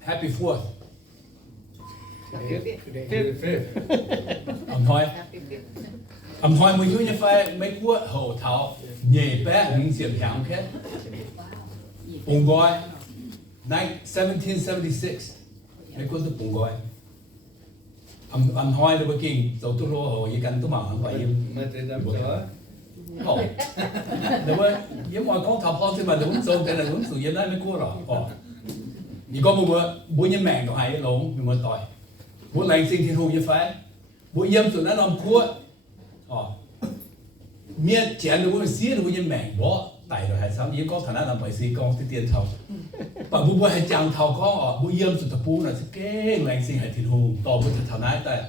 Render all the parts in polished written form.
Happy 4th. Âm thôi mình như phải mấy quốc hậu thảo nhẹ bé những chuyện hàng thế. Bùng gọi 1776 mấy quốc được bùng gọi. Âm thôi là kinh dấu tu lô hậu như cần tu mạo không phải im. Hậu. Đúng rồi, nếu mà có thảo phong thì mà đúng dấu cái là đúng sự yên đấy mấy quốc rồi. Như có một bữa nhân mạng của hai lông mình mới tỏi. Bữa lành sinh thiên hùng như phải. Bữa yếm tụi nó làm quốc. Miết chén được bữa xí được bữa nhân mạng bỏ. Tại rồi hay sao, yếm có thằng nào làm bởi xí con thì tiền thầu. Và bữa hay chàng thầu có bữa yếm tụi tập bố là sẽ kế lành sinh hay thiên hùng. Tỏ bữa thằng nào tại.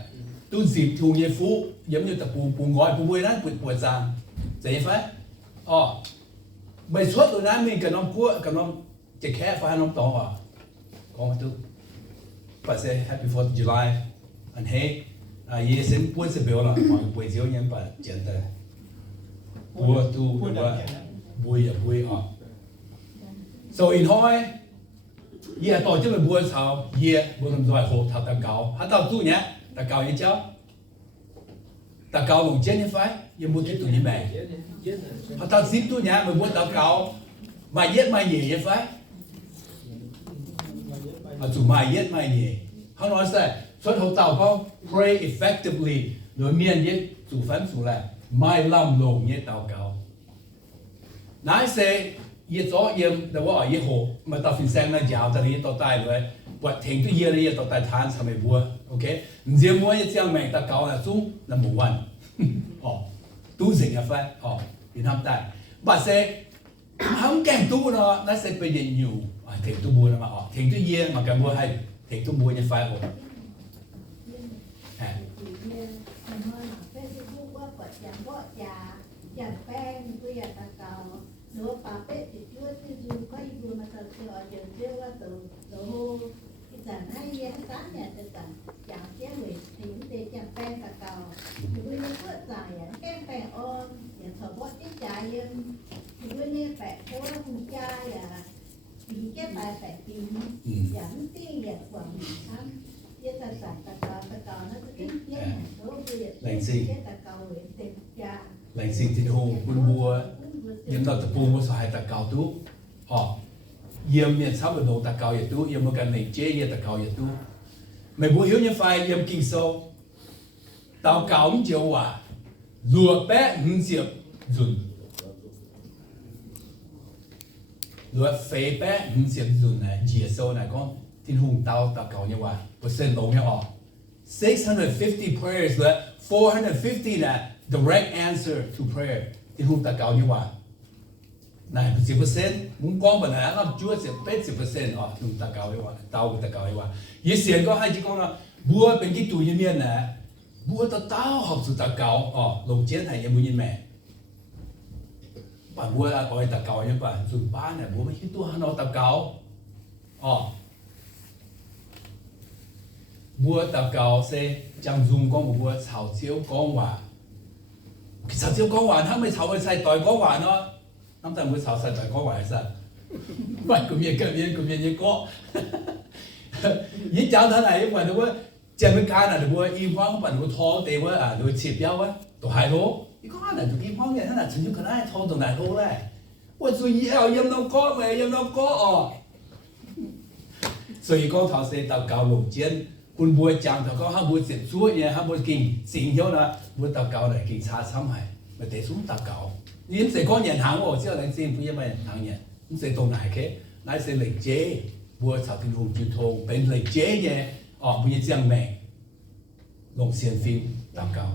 Tu dịp thùng như phú, yếm như tập bố ngói bữa đó bữa giang. Vậy phải. Bởi suốt rồi đó mình cần ông quốc, cần ông chạy khẽ phải ông tỏ con tu. But say Happy 4th of July and hey, ye sin buổi sẽ biểu là mọi buổi chiều nhân bà chuyện ta buổi tu buổi so in hoi ye tổ chức mình buổi sau ye buổi làm rồi hộp thảo ta cao hát tao tu nhé ta cao như cháu ta cao lồng chết như phải ye buổi tiếp tục như mẹ hát tao xin tu nhé mình buổi ta cao mà yết mai nhỉ như phải chủ mai yết mai nhỉเขาnói sẽ xuất hậu tàu không pray effectively đối miền yết chủ phán chủ là mai làm lồng yết tàu cao nói sẽ yết gió yếm đầu ở yết hồ mà tàu phiền sang là giàu ta đi tàu tai rồi bật thỉnh tu yết yết tàu tai than sao mày bua ok riêng mua yết giang mày ta cao là xuống là mộtวันtu dịch là phải thì năm tại bà sẽ không kèm tu nó sẽ bây giờ nhiều thỉnh tu bua mà thỉnh tu yết mà cái bua hay thỉnh tu bua như phải rồiอย่างแป้งตัวอย่างตะเกาหรือปลาเป็ดที่ช่วยที่ดูก็อีดูมาตะเกียบอย่างเชื่อว่าตัวที่สั่งให้เลี้ยงสัตว์เนี่ยจะสั่งอย่างเชื่อหรือถึงจะอย่างแป้งตะเกาหรือว่าเพื่อจ่ายอย่างแป้งแป้งอ่อนอย่างสมบูรณ์ที่จ่ายยังหรือว่าเนี่ยแปะเพราะว่าคุณจ่ายปีแค่แปะปีอย่างที่อย่างกว่าทั้งที่จะสั่งตะเกานั่นจะเป็นเยอะเพราะว่าเพื่อตะเกาหรือเต็มจ่าlành sinh thiên hùng buôn bùa yếm đầu tập bùa mua sài tập cao tú yếm miền sau bên đầu tập cao yết tú yếm một cái này chế yết tập cao yết tú mày bùa hiếu như phai yếm kinh sâu tao cao không chịu hòa lùa bé hứng diệp dùn lùa phê bé hứng diệp dùn này dìa sâu này con thiên hùng tao tập cao như hòa bữa sen lồng như 650 prayers là 450 là direct answer to prayer thì hùng ta cao như vậy này 10% muốn con mình là làm chúa sẽ 80% hùng ta cao như vậy tao ta cao như vậy ý kiến có hai chỉ con là bùa bên cái tuổi như miền này bùa tao học sự ta cao lồng chiến hay như muốn mẹ bạn bùa gọi ta cao như vậy dùng ba này bùa mấy cái tuổi nó ta cao bùa ta cao sẽ chẳng dùng con một bùa xào chiếu con hòa其實照講話，後尾湊去世代講話咯，咁就唔會湊世代講話其實，喂咁嘢嘢歌，一找他嚟，因為你會借咩間啊？你會煙荒，你會拖地會啊，你會切標啊，都係咯。你講下嚟做煙荒嘅，他嗱純粹佢咧拖動大佬咧，我注意又飲到歌咪飲到歌哦，所以講頭先到教路尖。คุณบัวจางแต่ก็ห้ามบัวเสียช่วยเนี่ยห้ามบัวกิ่งสิ่งเดียวนะบัวตะเกาเนี่ยกิ่งชาซ้ำให้ไม่ได้ซุ้มตะเกายิ่งเสียก้อนยันหางว่าเจ้าแรงจริงผู้ยังไม่หางเนี่ยยิ่งเสียตรงไหนแค่นายเสียเหล็กเจ๊บัวชาวทิ้งหงจุดโทเป็นเหล็กเจ๊เนี่ยบัวยังเจียงแมงลงเสียนฟิล์มตะเกา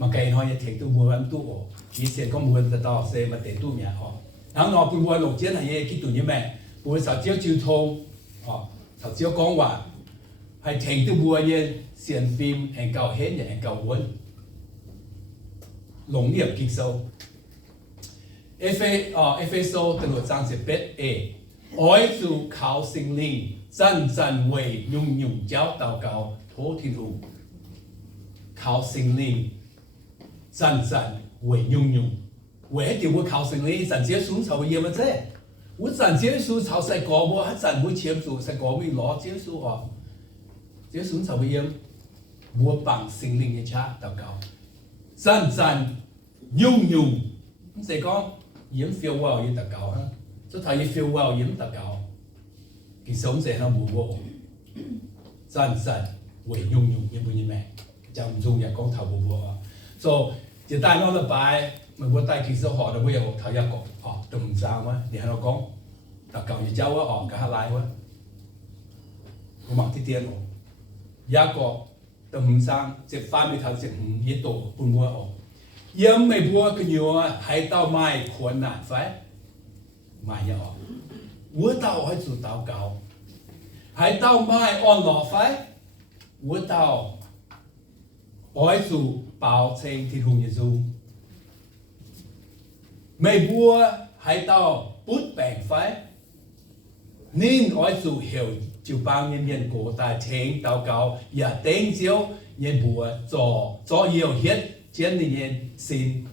มาไกลน้อยจะเทคตู้บัววันตู้ออกยิ่งเสียก็บัวตะต่อเสียมาเตะตู้เนี่ยแล้วนอคุณบัวลงเจ๊ไหนเนี่ยคิดตัวยังแมงบัวชาวเจ้าจุดโทชาวเจ้าก้องว่าhay thành từ bùa nhiên xiên phim hành cầu hết nhà hành cầu muốn lồng nghiệp kinh sâu Ephesos từ luật sang sẽ biết ôi dù khảo sinh linh dân dân quầy nhung nhung giáo tàu cầu thố thiên hùng khảo sinh linh dân dân quầy nhung nhung quầy thì bùa khảo sinh linh dân sẽ xuống sầu gì mà thế 我咱耶穌朝世過無，還咱會簽署世過命攞耶穌哦，耶穌就會用無幫聖靈嘅車禱告，咱用，唔係講演 feel well 要禱告啊，即係要 feel well 演禱告，其實我哋係冇喎，咱會用一般嘅咩，就唔中意講頭冇喎，所以就帶我哋拜。我帶其實學到我有睇一個哦，都唔爭喎。你喺度講，但舊日走啊哦，梗係賴喎。我問啲啲哦，一個都唔爭，即翻俾頭即唔一度半個哦。因為我個樣啊，喺度買困難快，買嘢哦。我到喺做禱告，喺度買安樂快，我到喺做保證鐵紅耶穌。每波喺度不病快，您愛做後就幫人面過大聽禱告，也頂少人波做要ฮ็將你人心，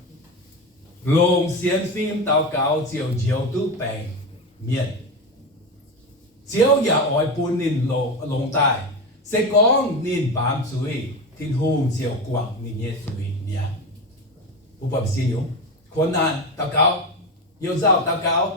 龍先飛禱告就都病面，只要也愛半年龍大，是講您幫嘴，天空就光您嘅嘴呀，我不信用。困難禱告，要找禱告。